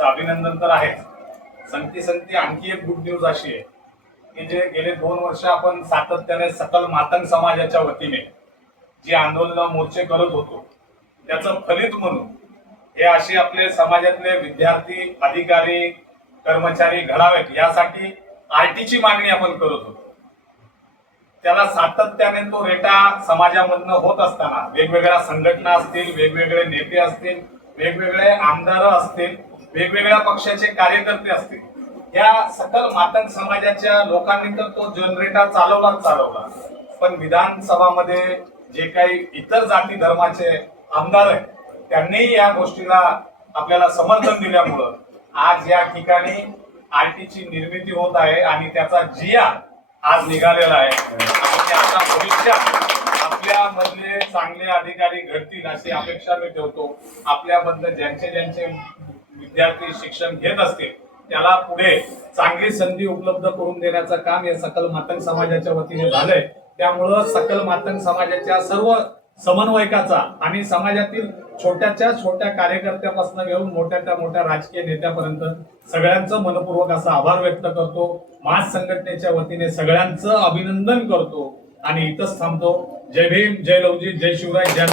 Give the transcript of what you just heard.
अभिनंदन तर आहे. संगती संगती आणखी एक गुड न्यूज अशी आहे की जे गेले दोन वर्ष आपण सातत्याने सकल मातंग समाजाच्या वतीने जी आंदोलन मोर्चे करत होतो त्याचं फलित म्हणून हे असे आपले समाजातले विद्यार्थी अधिकारी कर्मचारी घडावेत यासाठी आरटीची मागणी आपण करत होतो. त्याला सातत्याने तो रेटा समाजामधनं होत असताना वेगवेगळ्या संघटना असतील वेगवेगळे नेते असतील वेगवेगळे आमदार असतील वेगवेगळ्या पक्षाचे कार्यकर्ते असतील. या सकल मातंग समाजाच्या लोकांनी तर तो जनरेटा चालवलाच चालवला. पण विधानसभामध्ये जे काही इतर जाती धर्माचे आमदार आहेत त्यांनी या गोष्टीला आपल्याला समर्थन दिल्यामुळं आज या ठिकाणी आरटीची निर्मिती होत आहे आणि त्याचा जिया आज निघालेला आहे. आणि आता भविष्यात आपल्यामधले चांगले अधिकारी घडतील अशी अपेक्षा मी ठेवतो. आपल्यामधलं ज्यांचे ज्यांचे विद्यार्थी शिक्षण घेत असतील त्याला पुढे चांगली संधी उपलब्ध करून देण्याचं काम या सकल मातंग समाजाच्या वतीने झालंय. त्यामुळं सकल मातंग समाजाच्या सर्व समन्वयकाचा आणि समाजातील छोट्याच्या छोट्या कार्यकर्त्यापासून घेऊन मोठ्या त्या मोठ्या राजकीय नेत्यापर्यंत सगळ्यांचं मनपूर्वक असा आभार व्यक्त करतो. महाज संघटनेच्या वतीने सगळ्यांचं अभिनंदन करतो. आणि इथंच थांबतो. जय भीम जय लवजी जय शिवराय जय